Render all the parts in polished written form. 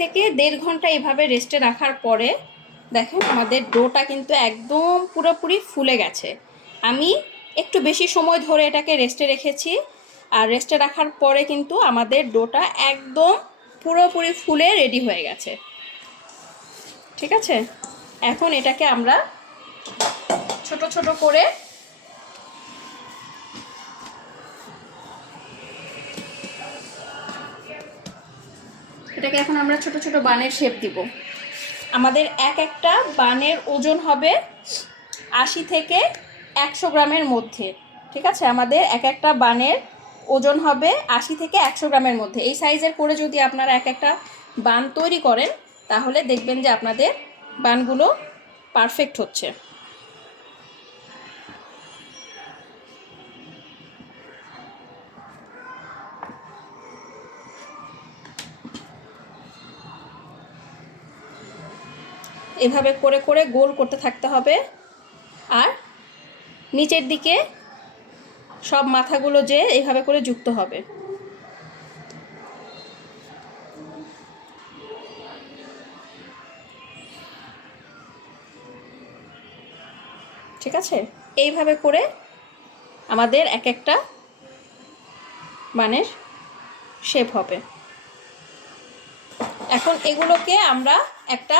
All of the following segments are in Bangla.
থেকে 1.5 ঘন্টা এভাবে রেস্টে রাখার পরে দেখেন আমাদের ডোটা কিন্তু একদম পুরোপুরি ফুলে গেছে। আমি একটু বেশি সময় ধরে এটাকে রেস্টে রেখেছি, আর রেস্টে রাখার পরে কিন্তু আমাদের ডোটা একদম পুরোপুরি ফুলে রেডি হয়ে গেছে। ঠিক আছে, এখন এটাকে আমরা ছোট ছোট করে ছোট ছোট বানের শেপ দিব। আমাদের একটা বানের ওজন হবে 80 থেকে 100 গ্রামের মধ্যে। ঠিক আছে, আমাদের একটা বানের ওজন হবে 80 থেকে 100 গ্রামের মধ্যে। এই সাইজের করে যদি আপনারা একটা বান তৈরি করেন তাহলে দেখবেন যে আপনাদের বানগুলো পারফেক্ট হচ্ছে। এভাবে করে করে গোল করতে থাকতে হবে, আর নিচের দিকে সব মাথাগুলো যে এইভাবে করে যুক্ত হবে। ঠিক আছে, এইভাবে করে আমাদের একটা বানের শেপ হবে। এখন এগুলোকে আমরা একটা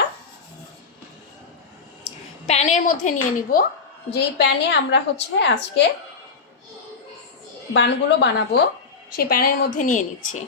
প্যানের মধ্যে নিয়ে নিব, যেই প্যানে আমরা আজকে বানগুলো বানাবো সেই প্যানের মধ্যে নিয়ে নিচ্ছি।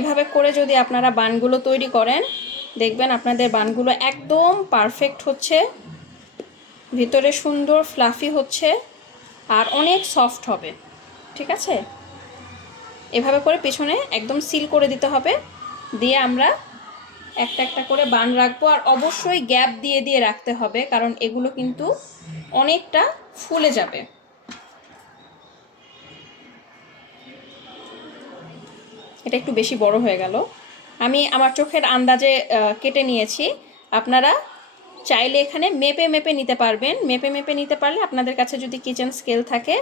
এভাবে করে যদি আপনারা বানগুলো তৈরি করেন দেখবেন আপনাদের বানগুলো একদম পারফেক্ট হচ্ছে, ভিতরে সুন্দর ফ্লাফি হচ্ছে, আর অনেক সফট হবে। ঠিক আছে, এভাবে করে পেছনে একদম সিল করে দিতে হবে, দিয়ে আমরা একটা একটা করে বান রাখবো। আর অবশ্যই গ্যাপ দিয়ে দিয়ে রাখতে হবে, কারণ এগুলো কিন্তু অনেকটা ফুলে যাবে। এটা একটু বেশি বড় হয়ে গেল, আমি আমার চোখের আন্দাজে কেটে নিয়েছি। আপনারা চাইলে এখানে মেপে মেপে নিতে পারবেন। মেপে মেপে নিতে পারলে আপনাদের কাছে যদি কিচেন স্কেল থাকে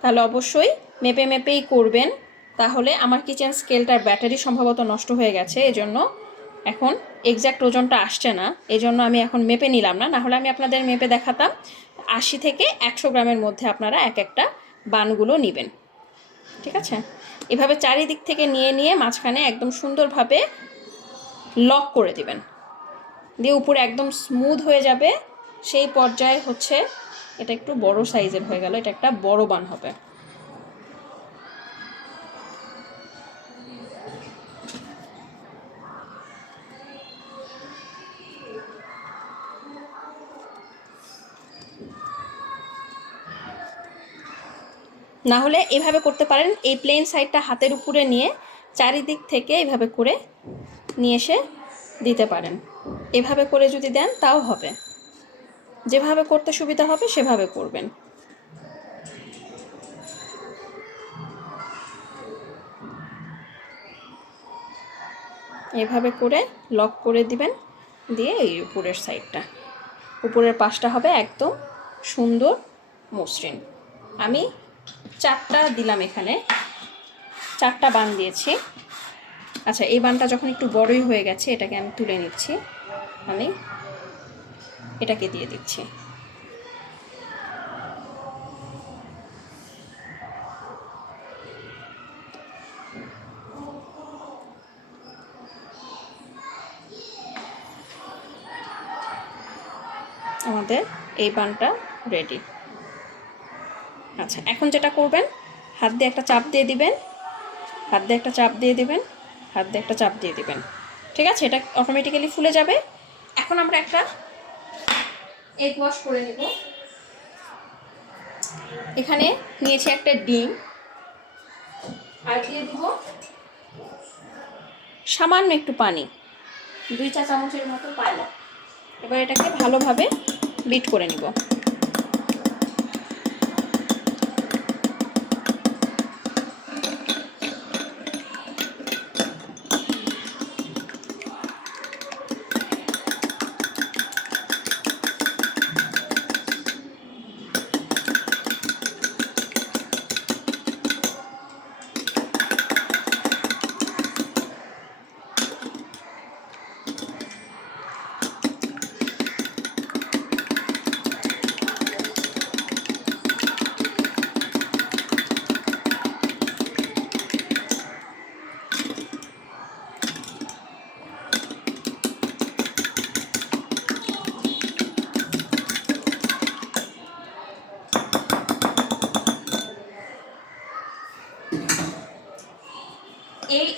তাহলে অবশ্যই মেপে মেপেই করবেন। তাহলে আমার কিচেন স্কেলটার ব্যাটারি সম্ভবত নষ্ট হয়ে গেছে, এজন্য এখন এক্স্যাক্ট ওজনটা আসছে না, এজন্য আমি এখন মেপে নিলাম না, নাহলে আমি আপনাদের মেপে দেখাতাম। 80 থেকে 100 গ্রামের মধ্যে আপনারা একটা বানগুলো নেবেন। ঠিক আছে, এভাবে চারিদিক থেকে নিয়ে নিয়ে মাঝখানে একদম সুন্দরভাবে লক করে দিবেন, দিয়ে উপরে একদম স্মুথ হয়ে যাবে। সেই পর্যায়ে এটা একটু বড় সাইজের হয়ে গেল, এটা একটা বড় বান হবে। না হলে এভাবে করতে পারেন, এই প্লেন সাইডটা হাতের উপরে নিয়ে চারিদিক থেকে এভাবে করে নিয়ে এসে দিতে পারেন। এভাবে করে যদি দেন তাও হবে, যেভাবে করতে সুবিধা হবে সেভাবে করবেন। এভাবে করে লক করে দিবেন, দিয়ে এই উপরের সাইডটা, উপরের পাশটা হবে একদম সুন্দর মসৃণ। আমি 4টা দিলাম, এখানে 4টা বান দিয়েছি। আচ্ছা, এই বানটা যখন একটু বড়ই হয়ে গেছে এটাকে আমি তুলে নিচ্ছি, আমি এটাকে দিয়ে দিচ্ছি। আমাদের এই বানটা রেডি। আচ্ছা, এখন যেটা করবেন, হাত দিয়ে একটা চাপ দিয়ে দিবেন, হাত দিয়ে একটা চাপ দিয়ে দিবেন, হাত দিয়ে একটা চাপ দিয়ে দিবেন। ঠিক আছে, এটা অটোমেটিক্যালি ফুলে যাবে। এখন আমরা একটা এগ ওয়াশ করে নেব। এখানে নিয়েছি একটা ডিম, আর দিয়ে দিব সামান্য একটু পানি, 2 চা চামচের মতো পানি। এবার এটাকে ভালোভাবে বিট করে নিব।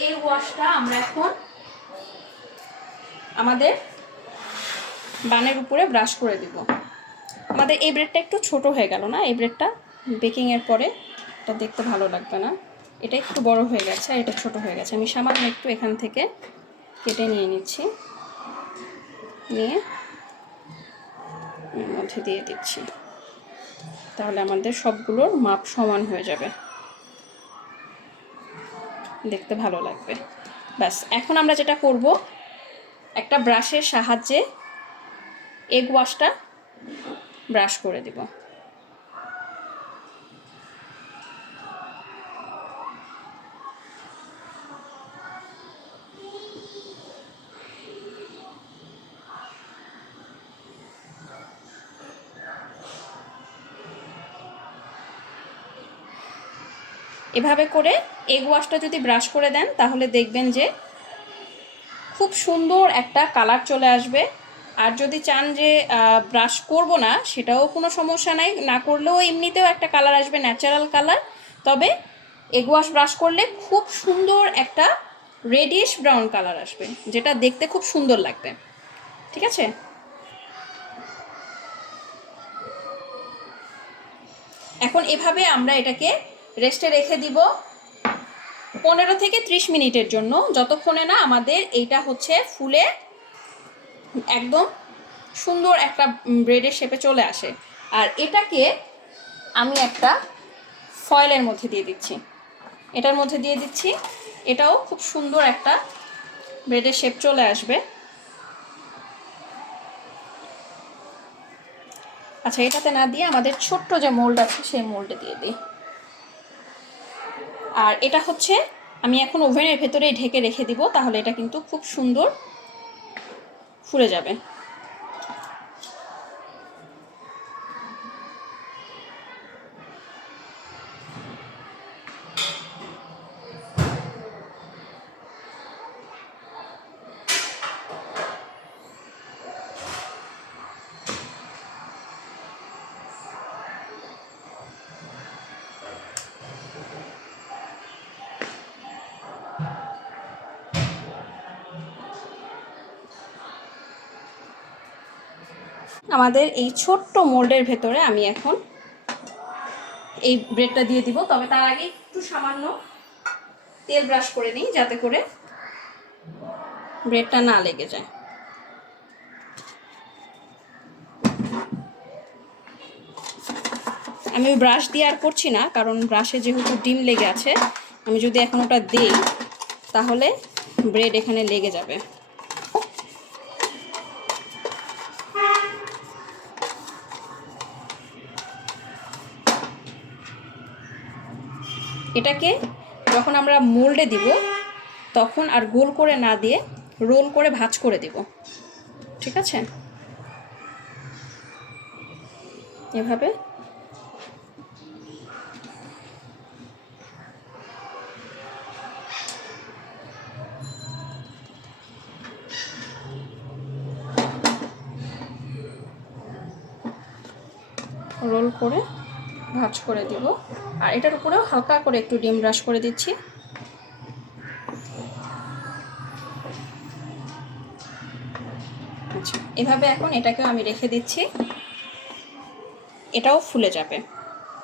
এই ওয়াশটা আমরা এখন আমাদের বানের উপরে ব্রাশ করে দিব। আমাদের এই ব্রেডটা একটু ছোট হয়ে গেল না, এই ব্রেডটা বেকিংয়ের পরে এটা দেখতে ভালো লাগবে না, এটা একটু বড় হয়ে গেছে আর এটা ছোট হয়ে গেছে। আমি সামান্য একটু এখান থেকে কেটে নিয়ে নিচ্ছি, নিয়ে এর মধ্যে দিয়ে দিচ্ছি, তাহলে আমাদের সবগুলোর মাপ সমান হয়ে যাবে, দেখতে ভালো লাগবে। ব্যাস, এখন আমরা যেটা করব, একটা ব্রাশের সাহায্যে এগ ওয়াশটা ব্রাশ করে দেব। এভাবে করে এগ ওয়াশটা যদি ব্রাশ করে দেন তাহলে দেখবেন যে খুব সুন্দর একটা কালার চলে আসবে। আর যদি চান যে ব্রাশ করব না, সেটাও কোনো সমস্যা নাই, না করলেও এমনিতেও একটা কালার আসবে, ন্যাচারাল কালার। তবে এগ ওয়াশ ব্রাশ করলে খুব সুন্দর একটা রেডিশ ব্রাউন কালার আসবে, যেটা দেখতে খুব সুন্দর লাগবে। ঠিক আছে, এখন এভাবে আমরা এটাকে রেস্টে রেখে দিব 15 থেকে 30 মিনিটের জন্য, যতক্ষণে না আমাদের এইটা হচ্ছে ফুলে একদম সুন্দর একটা ব্রেডের শেপে চলে আসে। আর এটাকে আমি একটা ফয়েলের মধ্যে দিয়ে দিচ্ছি, এটার মধ্যে দিয়ে দিচ্ছি, এটাও খুব সুন্দর একটা ব্রেডের শেপ চলে আসবে। আচ্ছা, এটাতে না দিয়ে আমাদের ছোট্ট যে মোল্ড আছে সেই মোল্ডে দিয়ে দিই। আর এটা হচ্ছে আমি এখন ওভেনের ভেতরে ঢেকে রেখে দিব, তাহলে এটা কিন্তু খুব সুন্দর ফুলে যাবে। আমাদের এই ছোট্ট মোল্ডের ভেতরে আমি এখন এই ব্রেডটা দিয়ে দিব, তবে তার আগে একটু সামান্য তেল ব্রাশ করে নিই যাতে করে ব্রেডটা না লেগে যায়। আমি ওই ব্রাশ দিয়ে আর করছি না, কারণ ব্রাশে যেহেতু ডিম লেগে আছে, আমি যদি এখন ওটা দিই তাহলে ব্রেড এখানে লেগে যাবে। এটাকে যখন আমরা মোল্ডে দিব তখন আর গোল করে না দিয়ে রোল করে ভাঁজ করে দিব। ঠিক আছে, এভাবে রোল করে ভাঁজ করে দিব। আর এটার উপরেও হালকা করে একটু ডিম ব্রাশ করে দিচ্ছি। আচ্ছা, এভাবে এখন এটাকেও আমি রেখে দিচ্ছি, এটাও ফুলে যাবে।